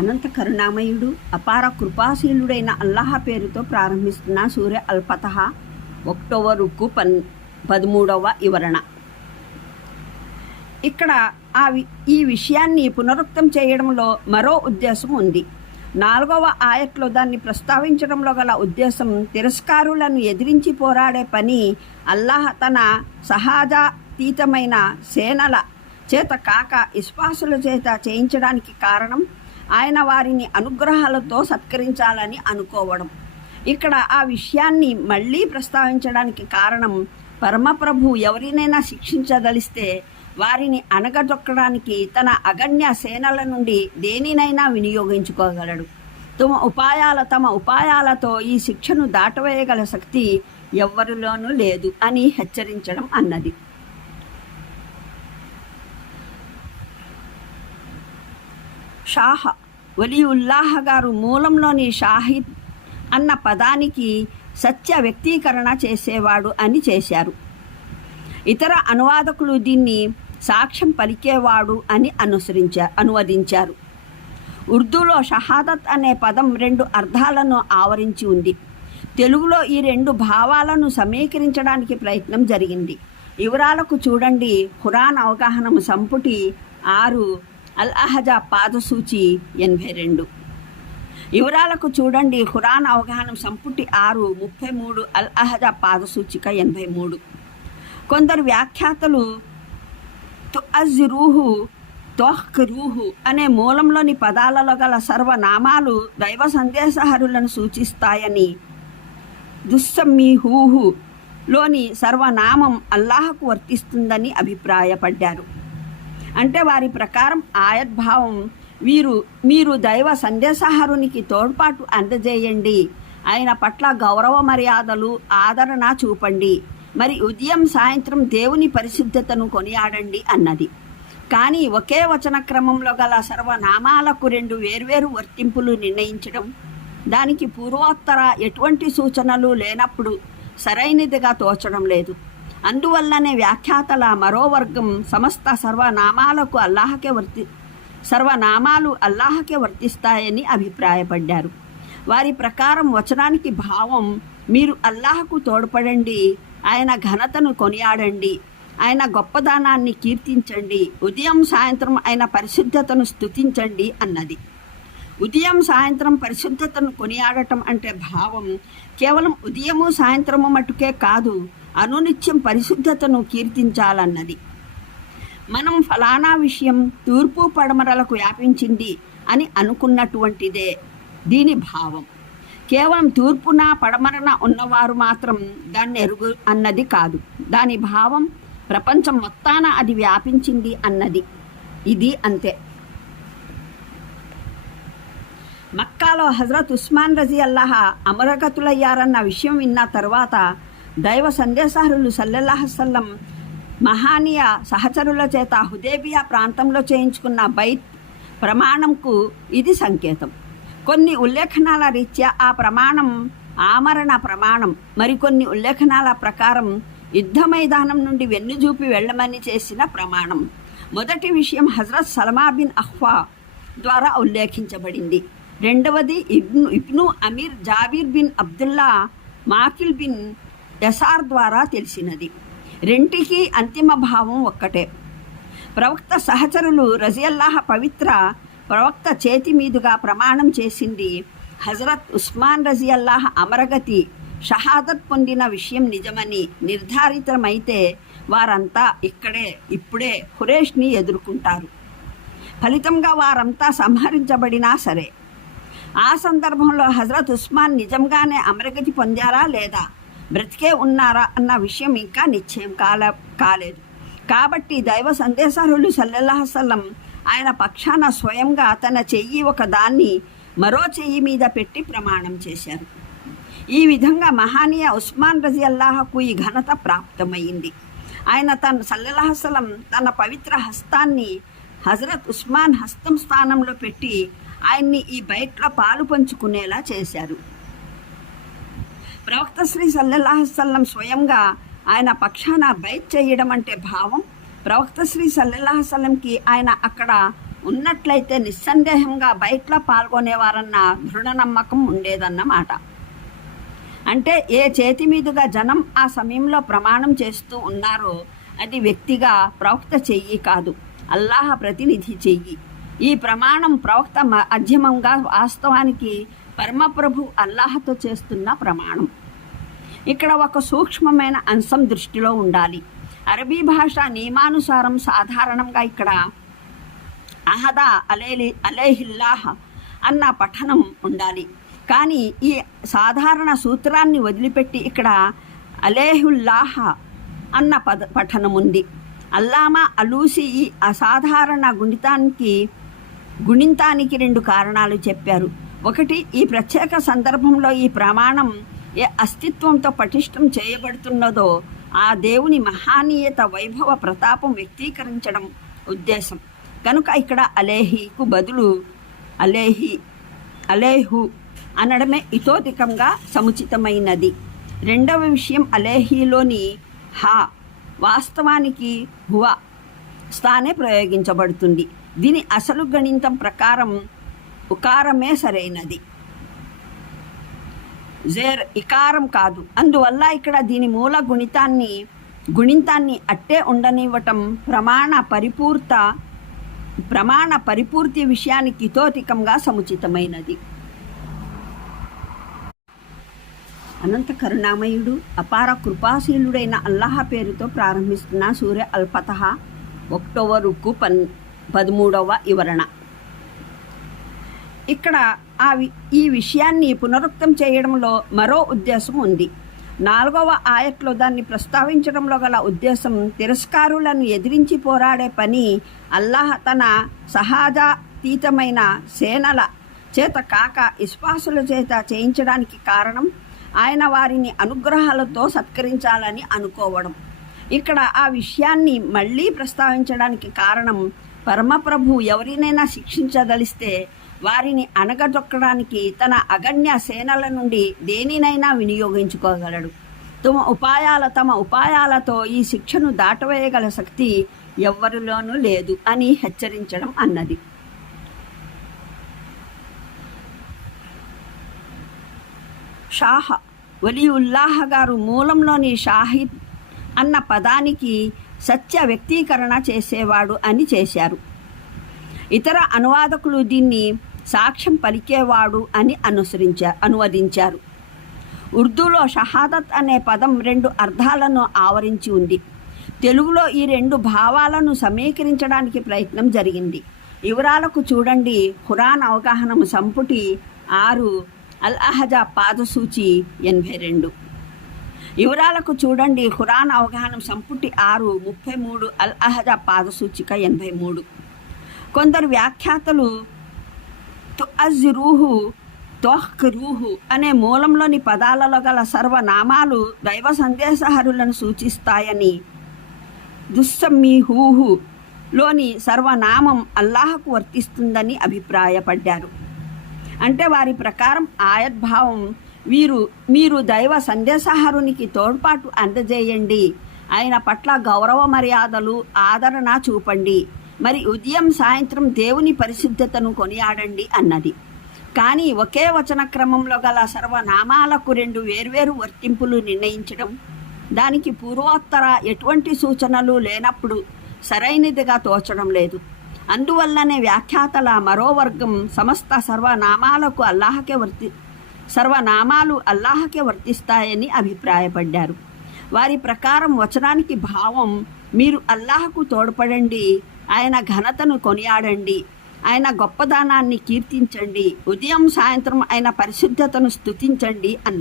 అనంత కరుణామయుడు అపార కృపాశీలుడైన అల్లాహ్ పేరుతో ప్రారంభిస్తున్న సూర్య అల్ఫతహ్ అక్టోబర్ 13వ వివరణ. ఇక్కడ ఈ విషయాన్ని పునరుక్తం చేయడంలో మరో ఉద్దేశం ఉంది. 4వ ఆయట్లో దాన్ని ప్రస్తావించడంలో గల ఉద్దేశం తిరస్కారులను ఎదిరించి పోరాడే పని అల్లాహ్ తన సహజాతీతమైన సేనల చేత కాక విశ్వాసుల చేత చేయించడానికి కారణం ఆయన వారిని అనుగ్రహాలతో సత్కరించాలని అనుకోవడం. ఇక్కడ ఆ విషయాన్ని మళ్ళీ ప్రస్తావించడానికి కారణం పరమప్రభు ఎవరినైనా శిక్షించదలిస్తే వారిని అణగదొక్కడానికి తన అగణ్య సేనల నుండి దేనినైనా వినియోగించుకోగలడు. తమ ఉపాయాలతో ఈ శిక్షను దాటవేయగల శక్తి ఎవ్వరిలోనూ లేదు అని హెచ్చరించడం అన్నది. షాహ్ వలీఉల్లాహ్ గారు మూలంలోని షాహిద్ అన్న పదానికి సత్య వ్యక్తీకరణ చేసేవాడు అని చేశారు. ఇతర అనువాదకులు దీన్ని సాక్ష్యం పలికేవాడు అని అనువదించారు. ఉర్దూలో షహాదత్ అనే పదం 2 అర్థాలను ఆవరించి ఉంది. తెలుగులో ఈ 2 భావాలను సమీకరించడానికి ప్రయత్నం జరిగింది. వివరాలకు చూడండి ఖురాన్ అవగాహన సంపుటి 6 అల్ అహజా పాదసూచి 82. వివరాలకు చూడండి ఖురాన్ అవగాహన సంపుటి 6 33 అల్ అహజా పాదసూచిక 83. కొందరు వ్యాఖ్యాతలు తుఅజ్జిరూహు తోహ్కరూహు అనే మూలంలోని పదాలలో గల సర్వనామాలు దైవ సందేశహరులను సూచిస్తాయని, దుస్సమ్మీహూహు లోని సర్వనామం అల్లాహకు వర్తిస్తుందని అభిప్రాయపడ్డారు. అంటే వారి ప్రకారం ఆయద్భావం మీరు దైవ సందేశహరునికి తోడ్పాటు అందజేయండి, ఆయన పట్ల గౌరవ మర్యాదలు ఆదరణ చూపండి, మరి ఉదయం సాయంత్రం దేవుని పరిశుద్ధతను కొనియాడండి అన్నది. కానీ ఒకే వచన క్రమంలో గల సర్వనామాలకు 2 వేర్వేరు వర్తింపులు నిర్ణయించడం, దానికి పూర్వోత్తర ఎటువంటి సూచనలు లేనప్పుడు సరైనదిగా తోచడం లేదు. అందువల్లనే వ్యాఖ్యాతల మరో వర్గం సమస్త సర్వనామాలు అల్లాహకే వర్తిస్తాయని అభిప్రాయపడ్డారు. వారి ప్రకారం వచనానికి భావం మీరు అల్లాహకు తోడ్పడండి, ఆయన ఘనతను కొనియాడండి, ఆయన గొప్పదానాన్ని కీర్తించండి, ఉదయం సాయంత్రం ఆయన పరిశుద్ధతను స్తుతించండి అన్నది. ఉదయం సాయంత్రం పరిశుద్ధతను కొనియాడటం అంటే భావం కేవలం ఉదయము సాయంత్రము మటుకే కాదు, అనునిత్యం పరిశుద్ధతను కీర్తించాలన్నది. మనం ఫలానా విషయం తూర్పు పడమరలకు వ్యాపించింది అని అనుకున్నటువంటిదే దీని భావం. కేవలం తూర్పున పడమరన ఉన్నవారు మాత్రం దాన్ని ఎరుగు అన్నది కాదు. దాని భావం ప్రపంచం మొత్తాన అది వ్యాపించింది అన్నది. ఇది అంతే. మక్కాలో హజరత్ ఉస్మాన్ రజియల్లాహ్ అమరగతులయ్యారన్న విషయం విన్న తర్వాత దైవ సందేశహరులు సల్లల్లాహు అలైహి వసల్లం మహానీయ సహచరుల చేత హుదైబియా ప్రాంతంలో చేయించుకున్న బైత్ ప్రమాణంకు ఇది సంకేతం. కొన్ని ఉల్లేఖనాల రీత్యా ఆ ప్రమాణం ఆమరణ ప్రమాణం, మరికొన్ని ఉల్లేఖనాల ప్రకారం యుద్ధ మైదానం నుండి వెన్నుజూపి వెళ్లమని చేసిన ప్రమాణం. మొదటి విషయం హజరత్ సల్మా బిన్ అఖ్వా ద్వారా ఉల్లేఖించబడింది. రెండవది ఇబ్ను అమీర్ జాబీర్ బిన్ అబ్దుల్లా మాకిల్ బిన్ యసార్ ద్వారా తెలిసినది. రెంటికి అంతిమ భావం ఒక్కటే. ప్రవక్త సహచరులు రజియల్లాహ్ పవిత్ర ప్రవక్త చేతి మీదుగా ప్రమాణం చేసింది హజరత్ ఉస్మాన్ రజియల్లాహ్ అమరగతి షహాదత్ పొందిన విషయం నిజమని నిర్ధారితమైతే వారంతా ఇప్పుడే ఖురేష్ని ఎదుర్కొంటారు. ఫలితంగా వారంతా సంహరించబడినా సరే, ఆ సందర్భంలో హజరత్ ఉస్మాన్ నిజంగానే అమరగతి పొందారా లేదా బ్రతికే ఉన్నారా అన్న విషయం ఇంకా నిశ్చయం కాలేదు. కాబట్టి దైవ సందేశహరులు సల్లల్లాహు అలైహి వసల్లం ఆయన పక్షాన స్వయంగా తన చెయ్యి ఒక దాన్ని మరో చెయ్యి మీద పెట్టి ప్రమాణం చేశారు. ఈ విధంగా మహానీయ ఉస్మాన్ రజియల్లాహకు ఈ ఘనత ప్రాప్తమైంది. ఆయన సల్లల్లాహు అలైహి వసల్లం తన పవిత్ర హస్తాన్ని హజరత్ ఉస్మాన్ హస్తం స్థానంలో పెట్టి ఆయన్ని ఈ బైట్లో పాలు పంచుకునేలా చేశారు. ప్రవక్త శ్రీ సల్లల్లాహు అలైహి వసల్లం స్వయంగా ఆయన పక్షాన బైత్ చేయడం అంటే భావం ప్రవక్త శ్రీ సల్లల్లాహు అలైహి వసల్లంకి ఆయన అక్కడ ఉన్నట్లయితే నిస్సందేహంగా బయటలో పాల్గొనేవారన్న దృఢ నమ్మకం ఉండేదన్నమాట. అంటే ఏ చేతి మీదుగా జనం ఆ సమయంలో ప్రమాణం చేస్తూ ఉన్నారో అది వ్యక్తిగా ప్రవక్త చెయ్యి కాదు, అల్లాహ్ ప్రతినిధి చెయ్యి. ఈ ప్రమాణం ప్రవక్త మాధ్యమంగా వాస్తవానికి పరమప్రభు అల్లాహతో చేస్తున్న ప్రమాణం. ఇక్కడ ఒక సూక్ష్మమైన అంశం దృష్టిలో ఉండాలి. అరబీ భాష నియమానుసారం సాధారణంగా ఇక్కడ అహదా అలైహిల్లాహ్ అన్న పఠనం ఉండాలి. కానీ ఈ సాధారణ సూత్రాన్ని వదిలిపెట్టి ఇక్కడ అలేహుల్లాహ్ అన్న పఠనం ఉంది. అల్లామా అలూసి ఈ అసాధారణ గుణితానికి 2 కారణాలు చెప్పారు. ఒకటి, ఈ ప్రత్యేక సందర్భంలో ఈ ప్రమాణం ఏ అస్తిత్వంతో పటిష్టం చేయబడుతున్నదో ఆ దేవుని మహానీయత, వైభవ, ప్రతాపం వ్యక్తీకరించడం ఉద్దేశం. కనుక ఇక్కడ అలేహికు బదులు అలేహు అనడమే ఇతోధికంగా సముచితమైనది. రెండవ విషయం, అలేహిలోని హా వాస్తవానికి హువ స్థానే ప్రయోగించబడుతుంది. దీని అసలు గణితం ప్రకారం ఉకారమే సరైనది, జేర్ ఇకారం కాదు. అందువల్ల ఇక్కడ దీని మూల గుణితాన్ని అట్టే ఉండనివ్వటం ప్రమాణ పరిపూర్తి విషయానికి ఇతోధికంగా సముచితమైనది. అనంత కరుణామయుడు, అపార కృపాశీలుడైన అల్లాహ్ పేరుతో ప్రారంభిస్తున్న సూర్య అల్-ఫతహ్ 1వ రుక్కు 13వ వివరణ. ఇక్కడ ఈ విషయాన్ని పునరుక్తం చేయడంలో మరో ఉద్దేశం ఉంది. 4వ ఆయట్లో దాన్ని ప్రస్తావించడంలో గల ఉద్దేశం తిరస్కారులను ఎదిరించి పోరాడే పని అల్లాహ్ తన సహజాతీతమైన సేనల చేత కాక విశ్వాసుల చేత చేయించడానికి కారణం ఆయన వారిని అనుగ్రహాలతో సత్కరించాలని అనుకోవడం. ఇక్కడ ఆ విషయాన్ని మళ్ళీ ప్రస్తావించడానికి కారణం పరమప్రభు ఎవరినైనా శిక్షించదలిస్తే వారిని అణగదొక్కడానికి తన అగణ్య సేనల నుండి దేనినైనా వినియోగించుకోగలడు. తమ ఉపాయాలతో ఈ శిక్షను దాటవేయగల శక్తి ఎవ్వరిలోనూ లేదు అని హెచ్చరించడం అన్నది. షాహ్ వలీయుల్లాహ్ గారు మూలంలోని షాహిద్ అన్న పదానికి సత్య వ్యక్తీకరణ చేసేవాడు అని చేశారు. ఇతర అనువాదకులు దీన్ని సాక్ష్యం పలికేవాడు అని అనువదించారు. ఉర్దూలో షహాదత్ అనే పదం 2 అర్థాలను ఆవరించి ఉంది. తెలుగులో ఈ 2 భావాలను సమీకరించడానికి ప్రయత్నం జరిగింది. వివరాలకు చూడండి ఖురాన్ అవగాహన సంపుటి 6 అల్-అహజాబ్ పాదసూచి 82. వివరాలకు చూడండి ఖురాన్ అవగాహన సంపుటి 6 33 అల్-అహజాబ్ పాదసూచిక 83. కొందరు వ్యాఖ్యాతలు తుఅజ్జిరూహు తోహ్కిరూహు అనే మూలంలోని పదాలలో గల సర్వనామాలు దైవ సందేశహరులను సూచిస్తాయని, దుస్సమ్మీహూహు లోని సర్వనామం అల్లాహకు వర్తిస్తుందని అభిప్రాయపడ్డారు. అంటే వారి ప్రకారం ఆయద్భావం మీరు దైవ సందేశహరునికి తోడ్పాటు అందజేయండి, ఆయన పట్ల గౌరవ మర్యాదలు ఆదరణ చూపండి, మరి ఉదయం సాయంత్రం దేవుని పరిశుద్ధతను కొనియాడండి అన్నది. కానీ ఒకే వచన క్రమంలో గల సర్వనామాలకు 2 వేర్వేరు వర్తింపులు నిర్ణయించడం, దానికి పూర్వోత్తర ఎటువంటి సూచనలు లేనప్పుడు సరైనదిగా తోచడం లేదు. అందువల్లనే వ్యాఖ్యాతల మరో వర్గం సమస్త సర్వనామాలు అల్లాహకే వర్తిస్తాయని అభిప్రాయపడ్డారు. వారి ప్రకారం వచనానికి భావం మీరు అల్లాహకు తోడ్పడండి, ఆయన ఘనతను కొనియాడండి, ఆయన గొప్పదానాన్ని కీర్తించండి, ఉదయం సాయంత్రం ఆయన పరిశుద్ధతను స్తుతించండి అన్నారు.